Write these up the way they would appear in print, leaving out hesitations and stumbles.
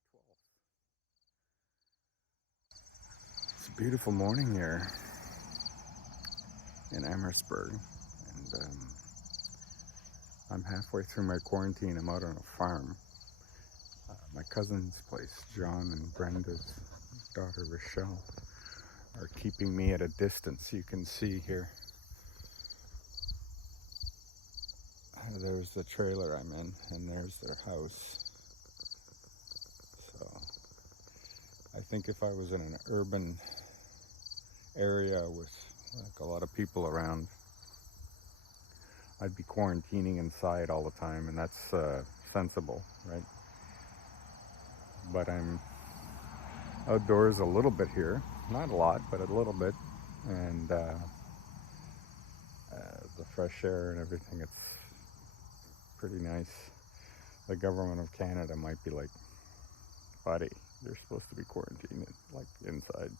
12th. It's a beautiful morning here in Amherstburg, and I'm halfway through my quarantine. I'm out on a farm. My cousin's place, John and Brenda's daughter Rochelle, are keeping me at a distance. You can see here, there's the trailer I'm in, and there's their house. So I think if I was in an urban area with like a lot of people around, I'd be quarantining inside all the time, and that's sensible, right? But I'm outdoors a little bit here, not a lot, but a little bit, and the fresh air and everything, it's pretty nice. The government of Canada might be like, buddy, you're supposed to be quarantined like inside.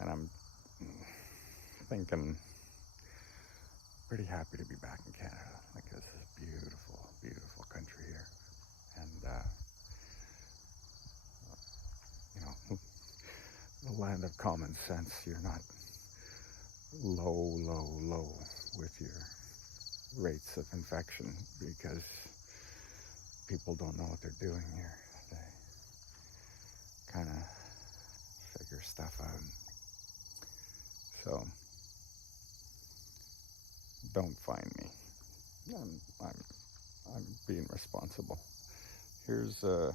And I'm thinking, pretty happy to be back in Canada. Like, this is a beautiful, beautiful country here. And you know, the land of common sense. You're not low with your rates of infection because people don't know what they're doing here. They kind of figure stuff out. So don't find me. I'm being responsible. Here's a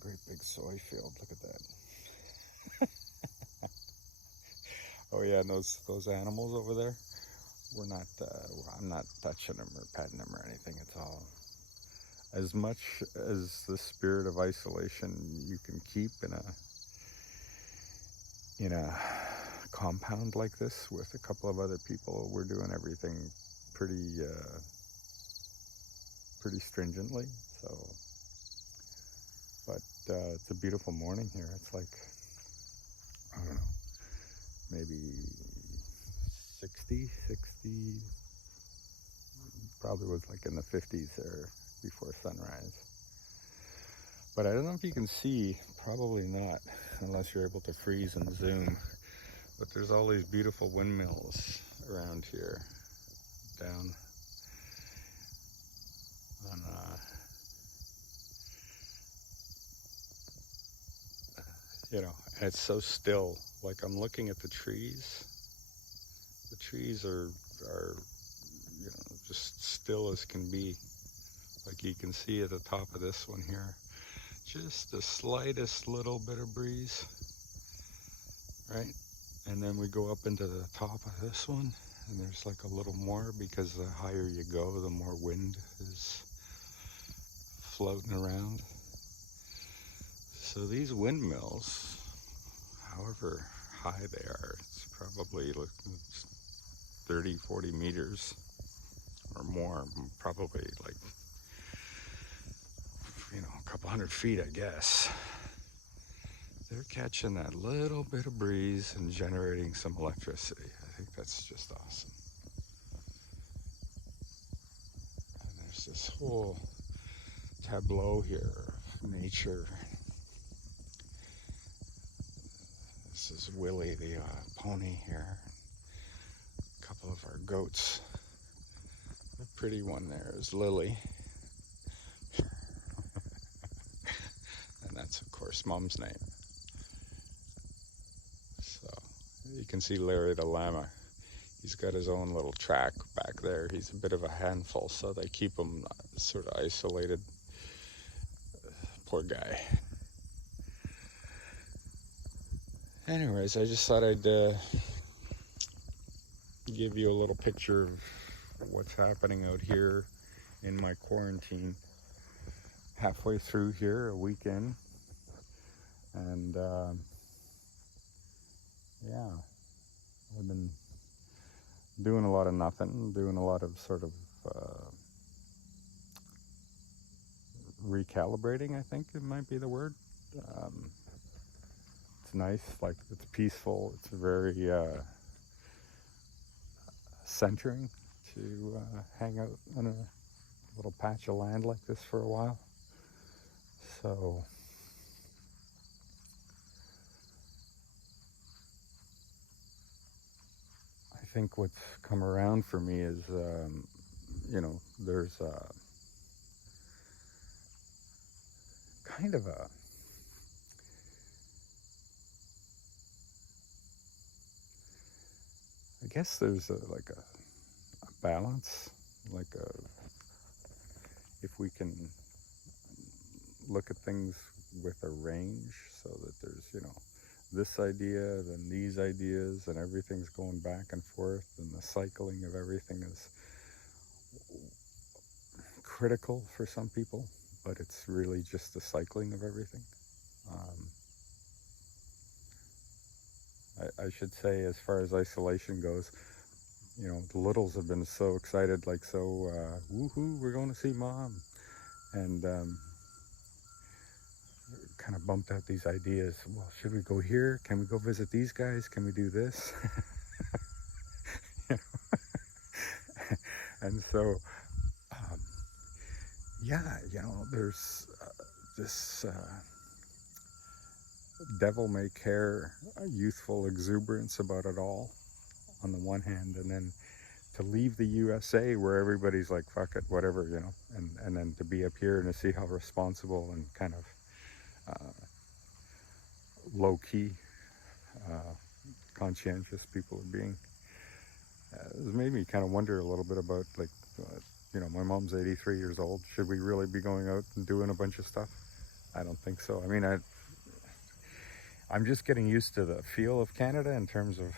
great big soy field. Look at that. Oh yeah, and those animals over there, I'm not touching them or petting them or anything. It's all, as much as the spirit of isolation you can keep in a compound like this with a couple of other people. We're doing everything pretty stringently. So, but it's a beautiful morning here. It's like, I don't know, maybe 60, probably was like in the 50s there before sunrise. But I don't know if you can see, probably not, unless you're able to freeze and zoom. But there's all these beautiful windmills around here, down on and it's so still. Like, I'm looking at the trees. The trees are just still as can be. Like, you can see at the top of this one here, just the slightest little bit of breeze, right? And then we go up into the top of this one, and there's like a little more, because the higher you go, the more wind is floating around. So these windmills, however high they are, it's probably like 30, 40 meters or more, probably like, a couple 100 feet, I guess. They're catching that little bit of breeze and generating some electricity. I think that's just awesome. And there's this whole tableau here of nature. This is Willie, the pony here. A couple of our goats. The pretty one there is Lily. And that's, of course, Mom's name. So you can see Larry the llama. He's got his own little track back there. He's a bit of a handful, so they keep him sort of isolated. Poor guy. Anyways, I just thought I'd give you a little picture of what's happening out here in my quarantine. Halfway through here, a weekend. And yeah, I've been doing a lot of nothing, doing a lot of sort of recalibrating, I think it might be the word. It's nice, like, it's peaceful, it's very centering to hang out on a little patch of land like this for a while. So I think what's come around for me is, there's a kind of a, I guess there's like a balance, like if we can look at things with a range, so that there's, this idea, then these ideas, and everything's going back and forth, and the cycling of everything is critical for some people, but it's really just the cycling of everything. I should say, as far as isolation goes, the littles have been so excited, like, woohoo, we're going to see mom. And kind of bumped out these ideas. Well, should we go here? Can we go visit these guys? Can we do this? And so, there's this devil-may-care youthful exuberance about it all, on the one hand, and then to leave the USA where everybody's like, fuck it, whatever, and then to be up here and to see how responsible and kind of low-key, conscientious people are being. It's made me kind of wonder a little bit about, like, my mom's 83 years old. Should we really be going out and doing a bunch of stuff? I don't think so. I mean, I'm just getting used to the feel of Canada in terms of,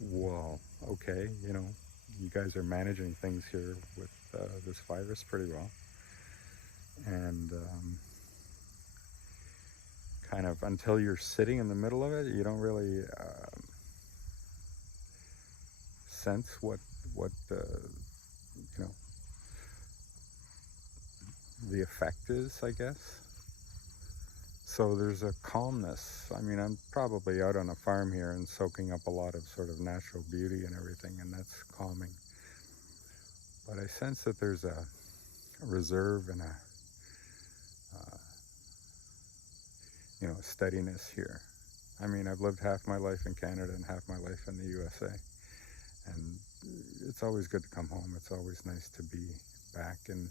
well, okay, you guys are managing things here with this virus pretty well. And kind of until you're sitting in the middle of it, you don't really sense what the effect is, I guess. So there's a calmness. I mean, I'm probably out on a farm here and soaking up a lot of sort of natural beauty and everything, and that's calming. But I sense that there's a reserve and a steadiness here. I mean, I've lived half my life in Canada and half my life in the USA, and it's always good to come home. It's always nice to be back, and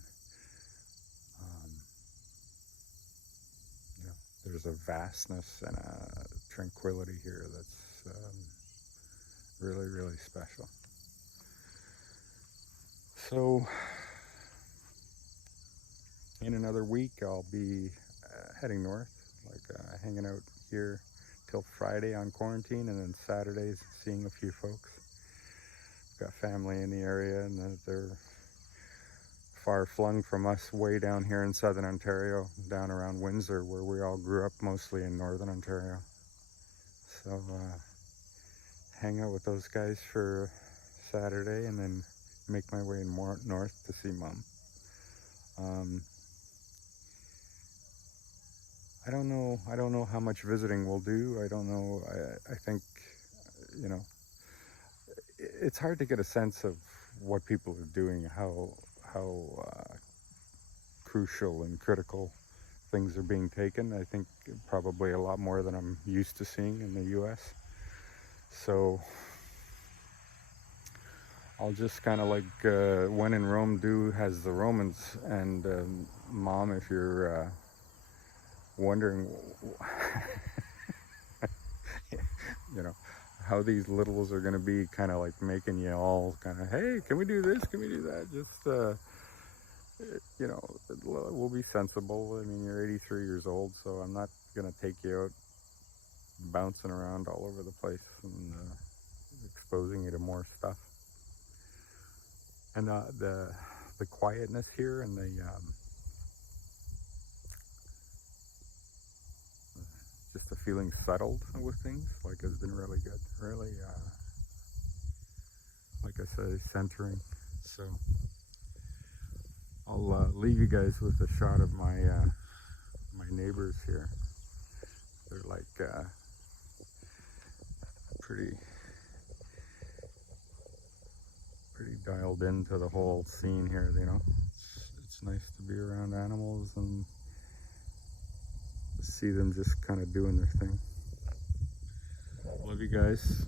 there's a vastness and a tranquility here that's really, really special. So in another week, I'll be heading north, hanging out here till Friday on quarantine, and then Saturdays seeing a few folks. I've got family in the area, and they're far flung from us, way down here in Southern Ontario, down around Windsor, where we all grew up, mostly in Northern Ontario. So hang out with those guys for Saturday, and then make my way more north to see Mom. I don't know how much visiting we'll do. I don't know. I think, it's hard to get a sense of what people are doing, how crucial and critical things are being taken. I think probably a lot more than I'm used to seeing in the US. So I'll just kind of, like, when in Rome, do as the Romans. And Mom, if you're wondering how these littles are going to be kind of like making you all kind of, hey, can we do this, can we do that, just we'll be sensible. I mean, you're 83 years old, so I'm not going to take you out bouncing around all over the place and exposing you to more stuff. And the quietness here, and just the feeling settled with things, like, has been really good. Really, like I say, centering. So I'll leave you guys with a shot of my my neighbors here. They're like pretty dialed into the whole scene here. It's nice to be around animals and see them just kind of doing their thing. Love you guys.